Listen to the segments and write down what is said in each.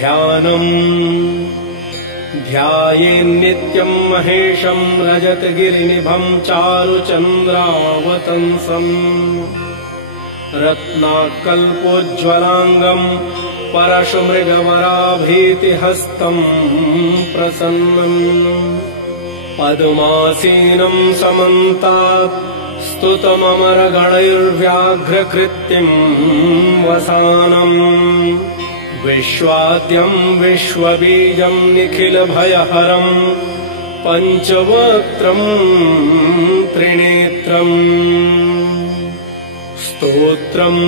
ध्यानम् ध्यायेन्नित्यम् महेशम् रजतगिरिनिभम् चारुचन्द्रावतंसम् रत्नाकल्पोज्ज्वलाङ्गम् परशुमृगवराभीतिहस्तम् प्रसन्नम् पद्मासीनम् समन्तात् स्तुतममरगणैर्व्याघ्रकृत्यम् वसानम् विश्वाद्यम् विश्वबीजम् निखिलभयहरम् पञ्चवक्त्रम् त्रिनेत्रम् स्तोत्रम्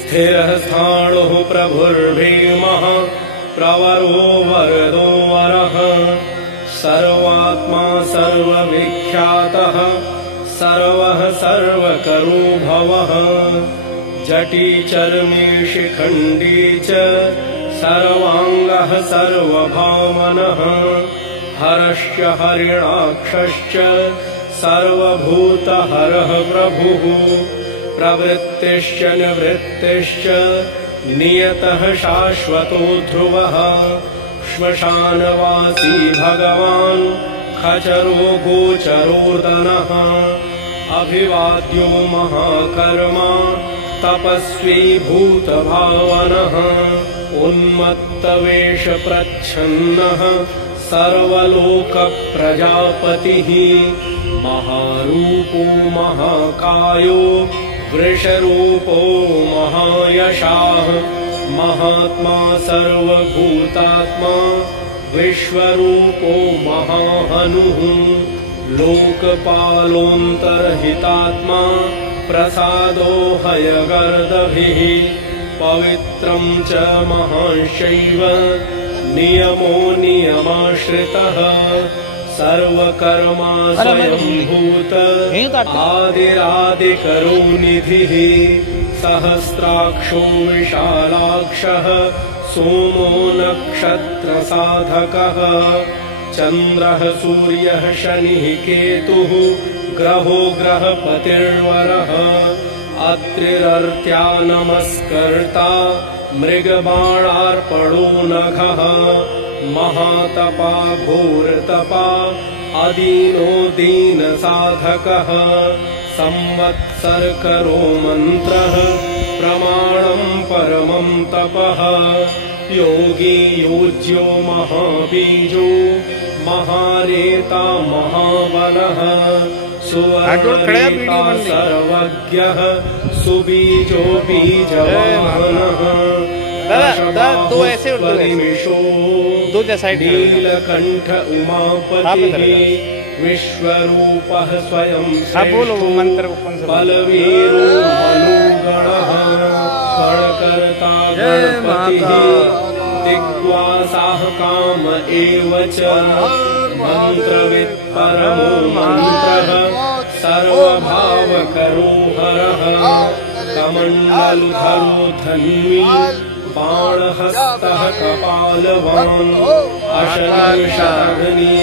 स्थिरः स्थाणुः प्रभुर्भीमः प्रवरो वरदो वरः सर्वात्मा सर्वविख्यातः सर्वः सर्वकरो भवः जटी चर्मी शिखण्डी च सर्वाङ्गः सर्वभावनः हरश्च हरिणाक्षश्च सर्वभूतहरः प्रभुः प्रवृत्तिश्च निवृत्तिश्च नियतः शाश्वतो ध्रुवः श्मशानवासी भगवान् खचरो गोचरोदनः अभिवाद्यो महाकर्मा तपस्वी भूतभावनः उन्मत्तवेषप्रच्छन्नः सर्वलोकप्रजापतिः महारूपो महाकायो वृषरूपो महायशाः महात्मा सर्वभूतात्मा विश्वरूपो महाहनुः लोकपालोऽन्तर्हितात्मा प्रसादो हयगर्दभिः पवित्रम् च महांशैव नियमो नियमाश्रितः सर्वकर्मा स्वयंभूत आदिरादिकरो निधिः सहस्राक्षो विशालाक्षः सोमो नक्षत्रसाधकः चन्द्रः सूर्यः शनिः केतुः ग्रहो ग्रहपतिर्वरः अत्रिरर्त्या नमस्कर्ता मृगबाणार्पणो नघः महातपा घोरतपा अदीनो दीनसाधकः संवत्सरकरो मन्त्रः प्रमाणम् परमम् तपः योगी योज्यो महाबीजो महारेता महाबलः सुवर्णरेता सर्वज्ञः सुबीजो बीजवाहनः दो ऐसे दो जैसा नीलकंठ उमापतिः विश्वरूपः स्वयं बलवीरो मनुगणः कणकर्ता गणपतिः दिग्वासाः काम एव च मन्त्रवित् परमो मन्त्रः सर्वभावकरो हरः कमण्डलुधरो धन्वी बाणहस्तः कपालवान् अशनर्षाग्नि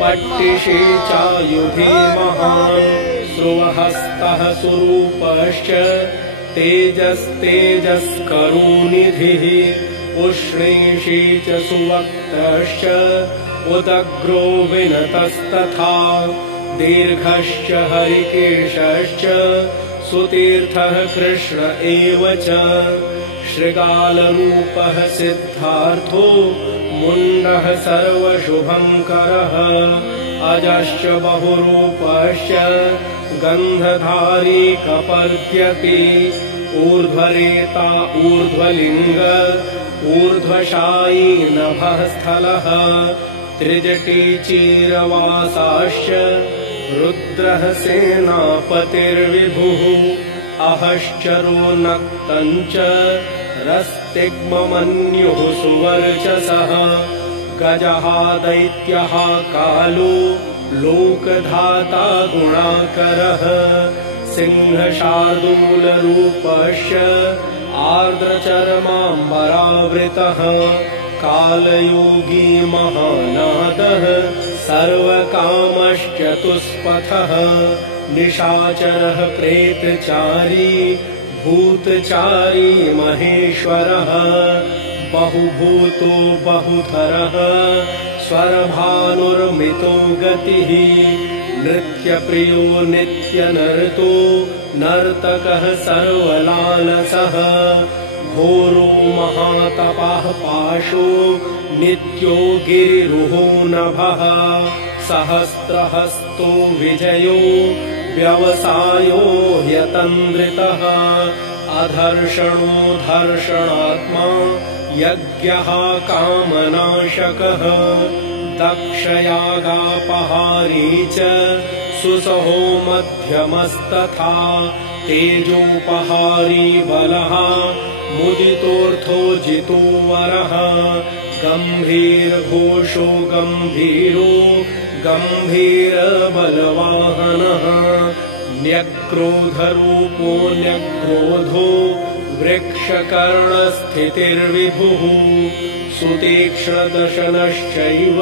पट्टिशे चायुधे महान् स्रुवहस्तः सुरूपश्च तेजस्तेजस्करो निधिः उष्णेशे च सुवक्त्रश्च उदग्रो विनतस्तथा दीर्घश्च हरिकेशश्च सुतीर्थः कृष्ण एव च श्रृगालरूपः सिद्धार्थो मुण्डः सर्वशुभङ्करः अजश्च बहुरूपश्च गन्धधारी कपर्द्यति ऊर्ध्वरेता ऊर्ध्वलिङ्ग ऊर्ध्वशायी नभः स्थलः त्रिजटी चीरवासाश्च रुद्रः सेनापतिर्विभुः अहश्चरो नक्तम् च रस्तिग्ममन्युः सुवर्चसः गजः दैत्यः कालो लोकधाता गुणाकरः सिंहशार्दूलरूपश्च आर्द्रचर्माम्बरावृतः कालयोगी महानादः सर्वकामश्चतुष्पथः निशाचरः प्रेतचारी भूतचारी महेश्वरः बहुभूतो बहुधरः स्वरभानुर्मितो गतिः नृत्यप्रियो नित्यनर्तो नर्तकः सर्वलालसः घोरो महातपः पाशो नित्यो गिरिरुहो नभः सहस्रहस्तो विजयो व्यवसायो ह्यतन्द्रितः अधर्षणो धर्षणात्मा यज्ञः कामनाशकः दक्षयागापहारी च सुसहो मध्यमस्तथा तेजोपहारी बलः मुदितोऽर्थो जितो वरः गम्भीरघोषो गम्भीरो गम्भीरबलवाहनः न्यक्रोधरूपो न्यक्रोधो वृक्षकर्णस्थितिर्विभुः सुतीक्ष्णदशनश्चैव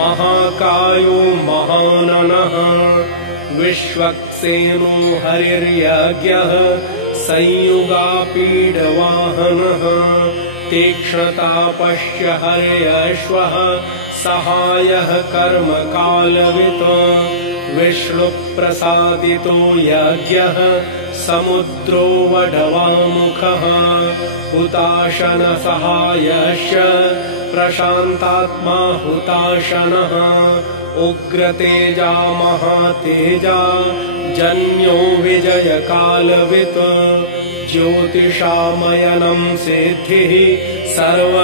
महाकायो महाननः विश्वक्सेनो हरिर्यज्ञः संयुगापीडवाहनः तीक्ष्णतापश्च हर्यश्वः सहायः कर्मकालवित् विष्णुप्रसादितो यज्ञः समुद्रो वडवामुखः हुताशनसहायश्च प्रशान्तात्मा हुताशनः उग्रतेजा महातेजा जन्यो विजयकालवित् ज्योतिषामयनं सिद्धिः सर्व